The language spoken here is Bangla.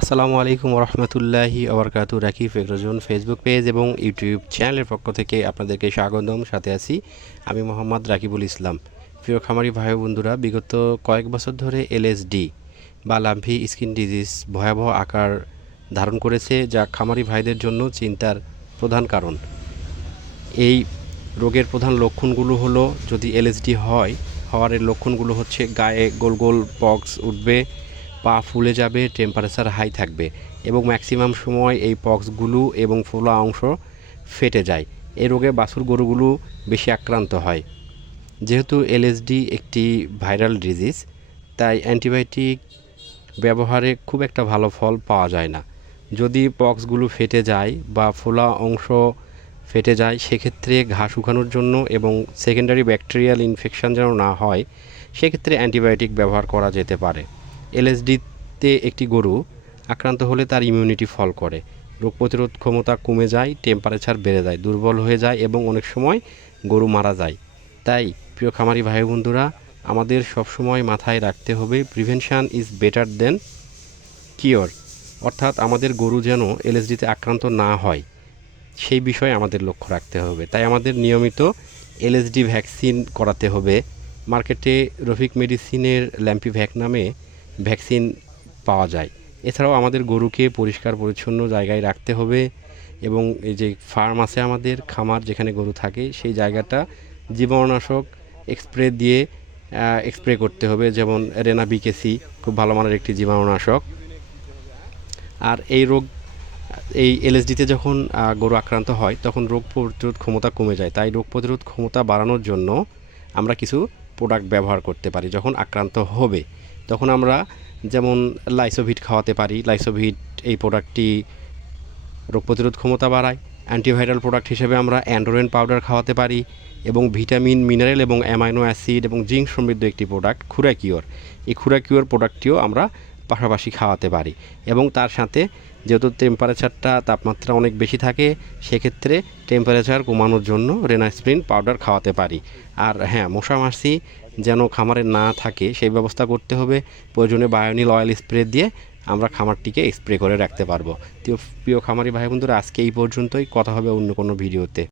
আসসালামু আলাইকুম রহমতুল্লাহি আবরকাতু। রাকিব এগ্রোজন ফেসবুক পেজ এবং ইউটিউব চ্যানেলের পক্ষ থেকে আপনাদেরকে স্বাগতম। সাথে আছি আমি মোহাম্মদ রাকিবুল ইসলাম। প্রিয় খামারি ভাই বন্ধুরা, বিগত কয়েক বছর ধরে এলএসডি বা লাম্পি স্কিন ডিজিজ ভয়াবহ আকার ধারণ করেছে, যা খামারি ভাইদের জন্য চিন্তার প্রধান কারণ। এই রোগের প্রধান লক্ষণগুলো হলো, যদি এলএসডি হওয়ার লক্ষণগুলো হচ্ছে গায়ে গোল গোল পক্স উঠবে, পা ফুলে যাবে, টেম্পারেচার হাই থাকবে এবং ম্যাক্সিমাম সময় এই পক্সগুলো এবং ফোলা অংশ ফেটে যায়। এই রোগে বাছুর গরুগুলো বেশি আক্রান্ত হয়। যেহেতু এলএসডি একটি ভাইরাল ডিজিজ, তাই অ্যান্টিবায়োটিক ব্যবহারে খুব একটা ভালো ফল পাওয়া যায় না। যদি পক্সগুলো ফেটে যায় বা ফোলা অংশ ফেটে যায়, সেক্ষেত্রে ঘা শুকানোর জন্য এবং সেকেন্ডারি ব্যাকটেরিয়াল ইনফেকশন যেন না হয়, সেক্ষেত্রে অ্যান্টিবায়োটিক ব্যবহার করা যেতে পারে। এলএসডিতে একটি গরু আক্রান্ত হলে তার ইমিউনিটি ফল করে, রোগ প্রতিরোধ ক্ষমতা কমে যায়, টেম্পারেচার বেড়ে যায়, দুর্বল হয়ে যায় এবং অনেক সময় গরু মারা যায়। তাই প্রিয় খামারি ভাই বন্ধুরা, আমাদের সবসময় মাথায় রাখতে হবে prevention is better then cure, অর্থাৎ আমাদের গরু যেন এলএসডিতে আক্রান্ত না হয় সেই বিষয়ে আমাদের লক্ষ্য রাখতে হবে। তাই আমাদের নিয়মিত এলএসডি ভ্যাকসিন করাতে হবে। মার্কেটে রফিক মেডিসিনের ল্যাম্পিভ্যাক নামে ভ্যাকসিন পাওয়া যায়। এছাড়াও আমাদের গরুকে পরিষ্কার পরিচ্ছন্ন জায়গায় রাখতে হবে এবং এই যে ফার্ম আছে আমাদের, খামার যেখানে গরু থাকে, সেই জায়গাটা জীবাণুনাশক স্প্রে করতে হবে, যেমন রেনা বিকেসি খুব ভালো মানের একটি জীবাণুনাশক। আর এই এলএসডিতে যখন গরু আক্রান্ত হয়, তখন রোগ প্রতিরোধ ক্ষমতা কমে যায়। তাই রোগ প্রতিরোধ ক্ষমতা বাড়ানোর জন্য আমরা কিছু প্রোডাক্ট ব্যবহার করতে পারি। যখন আক্রান্ত হবে তখন আমরা যেমন লাইসোভিট খাওয়াতে পারি। লাইসোভিট এই প্রোডাক্টটি রোগ প্রতিরোধ ক্ষমতা বাড়ায়। অ্যান্টিভাইরাল প্রোডাক্ট হিসেবে আমরা অ্যান্ড্রোয়েন পাউডার খাওয়াতে পারি এবং ভিটামিন, মিনারেল এবং অ্যামাইনো অ্যাসিড এবং জিঙ্ক সমৃদ্ধ একটি প্রোডাক্ট খুরাকিওর, এই খুরাকিওর প্রোডাক্টটিও আমরা পাশাপাশি খাওয়াতে পারি। এবং তার সাথে যেহেতু তাপমাত্রা অনেক বেশি থাকে, সেক্ষেত্রে টেম্পারেচার কমানোর জন্য রেনাস্প্রিন পাউডার খাওয়াতে পারি। আর হ্যাঁ, মশা মাছি যেন খামারে না থাকে সেই ব্যবস্থা করতে হবে। প্রয়োজনে বায়োনিল অয়েল স্প্রে দিয়ে আমরা খামারটিকে স্প্রে করে রাখতে পারবো। তো প্রিয় খামারি ভাই বন্ধুরা, আজকে এই পর্যন্তই। কথা হবে অন্য কোনো ভিডিওতে।